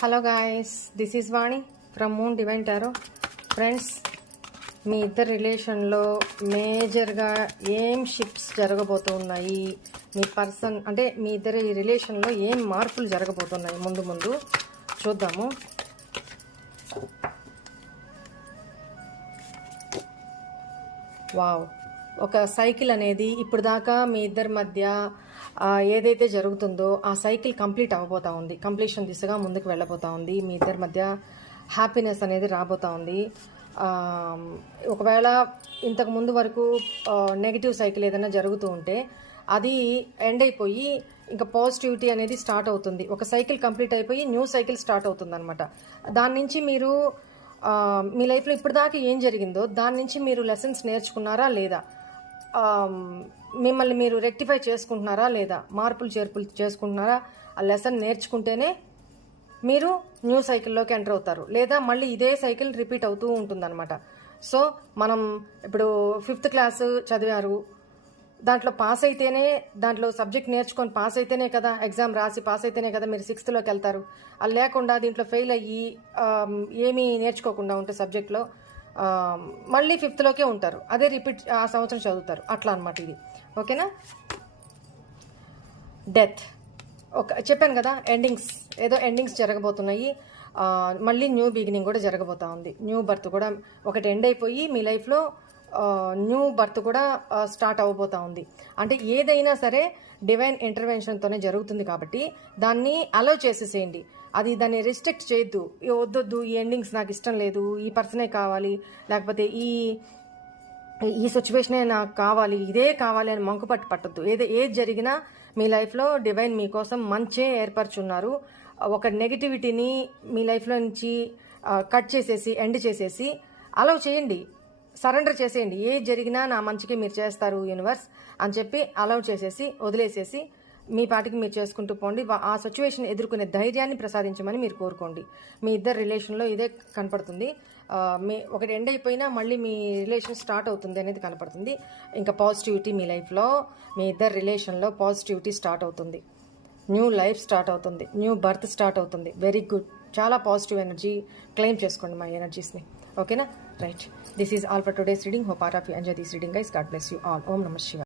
Hello guys this is Vani from moon divine tarot. Friends మీ ఇద్దరు రిలేషన్లో మేజర్గా ఏం షిఫ్ట్స్ జరగబోతున్నాయి? మీ పర్సన్ అంటే మీ ఇద్దరు ఈ రిలేషన్లో ఏం మార్పులు జరగబోతున్నాయి? ముందు ముందు చూద్దాము. వావ్. ఒక సైకిల్ అనేది ఇప్పుడు దాకా మీ ఇద్దరి మధ్య ఏదైతే జరుగుతుందో ఆ సైకిల్ కంప్లీట్ అవ్వబోతా ఉంది. కంప్లీషన్ దిశగా ముందుకు వెళ్ళబోతా ఉంది. మీ ఇద్దరి మధ్య హ్యాపీనెస్ అనేది రాబోతా ఉంది. ఒకవేళ ఇంతకు ముందు వరకు నెగిటివ్ సైకిల్ ఏదైనా జరుగుతూ ఉంటే అది ఎండ్ అయిపోయి ఇంకా పాజిటివిటీ అనేది స్టార్ట్ అవుతుంది. ఒక సైకిల్ కంప్లీట్ అయిపోయి న్యూ సైకిల్ స్టార్ట్ అవుతుంది అనమాట దాని నుంచి మీరు మీ లైఫ్లో ఇప్పటిదాకా ఏం జరిగిందో దాని నుంచి మీరు లెసన్స్ నేర్చుకున్నారా లేదా? మిమ్మల్ని మీరు రెక్టిఫై చేసుకుంటున్నారా లేదా? మార్పులు చేర్పులు చేసుకుంటున్నారా? ఆ లెసన్ నేర్చుకుంటేనే మీరు న్యూ సైకిల్లోకి ఎంటర్ అవుతారు. లేదా మళ్ళీ ఇదే సైకిల్ రిపీట్ అవుతూ ఉంటుందన్నమాట. సో మనం ఇప్పుడు ఫిఫ్త్ క్లాస్ చదివారు. దాంట్లో పాస్ అయితేనే దాంట్లో సబ్జెక్ట్ నేర్చుకొని పాస్ అయితేనే కదా ఎగ్జామ్ రాసి పాస్ అయితేనే కదా మీరు సిక్స్త్లోకి వెళ్తారు. అది లేకుండా దీంట్లో ఫెయిల్ అయ్యి ఏమీ నేర్చుకోకుండా ఉంటే సబ్జెక్ట్లో మళ్ళీ ఫిఫ్త్లోకే ఉంటారు. అదే రిపీట్ ఆ సంవత్సరం చదువుతారు. అట్లా అనమాట ఇది. ఓకేనా? డెత్ ఒక చెప్పాను కదా ఎండింగ్స్ ఏదో ఎండింగ్స్ జరగబోతున్నాయి. మళ్ళీ న్యూ బిగినింగ్ కూడా జరగబోతా ఉంది. న్యూ బర్త్ కూడా ఒకటి ఎండ్ అయిపోయి మీ లైఫ్లో న్యూ బర్త్ కూడా స్టార్ట్ అవబోతా ఉంది. అంటే ఏదైనా సరే డివైన్ ఇంటర్వెన్షన్తోనే జరుగుతుంది కాబట్టి దాన్ని అలో చేసేసేయండి. అది దాన్ని రిస్ట్రిక్ట్ చేయొద్దు. వద్దొద్దు ఈ ఎండింగ్స్ నాకు ఇష్టం లేదు ఈ పర్సనే కావాలి లేకపోతే ఈ ఈ సిచ్యువేషనే నాకు కావాలి ఇదే కావాలి అని మంకుపట్టు పట్టద్దు. ఏది ఏది జరిగినా మీ లైఫ్లో డివైన్ మీకోసం మంచే ఏర్పరచున్నారు. ఒక నెగిటివిటీని మీ లైఫ్లో నుంచి కట్ చేసేసి ఎండ్ చేసేసి అలౌ చేయండి. సరెండర్ చేసేయండి. ఏది జరిగినా నా మంచికి మీరు చేస్తారు యూనివర్స్ అని చెప్పి అలౌ చేసేసి వదిలేసేసి మీ పాటికి మీరు చేసుకుంటూ పోండి. ఆ సిచ్యువేషన్ ఎదుర్కొనే ధైర్యాన్ని ప్రసాదించమని మీరు కోరుకోండి. మీ ఇద్దరు రిలేషన్లో ఇదే కనపడుతుంది. మీ ఒకటి ఎండ్ అయిపోయినా మళ్ళీ మీ రిలేషన్ స్టార్ట్ అవుతుంది అనేది కనపడుతుంది. ఇంకా పాజిటివిటీ మీ లైఫ్లో మీ ఇద్దరు రిలేషన్లో పాజిటివిటీ స్టార్ట్ అవుతుంది. న్యూ లైఫ్ స్టార్ట్ అవుతుంది. న్యూ బర్త్ స్టార్ట్ అవుతుంది. వెరీ గుడ్ చాలా పాజిటివ్ ఎనర్జీ క్లెయిమ్ చేసుకోండి మా ఎనర్జీస్ని ఓకేనా right this is all for today's reading hope all of you enjoy this reading guys god bless you all ఓం నమ శివ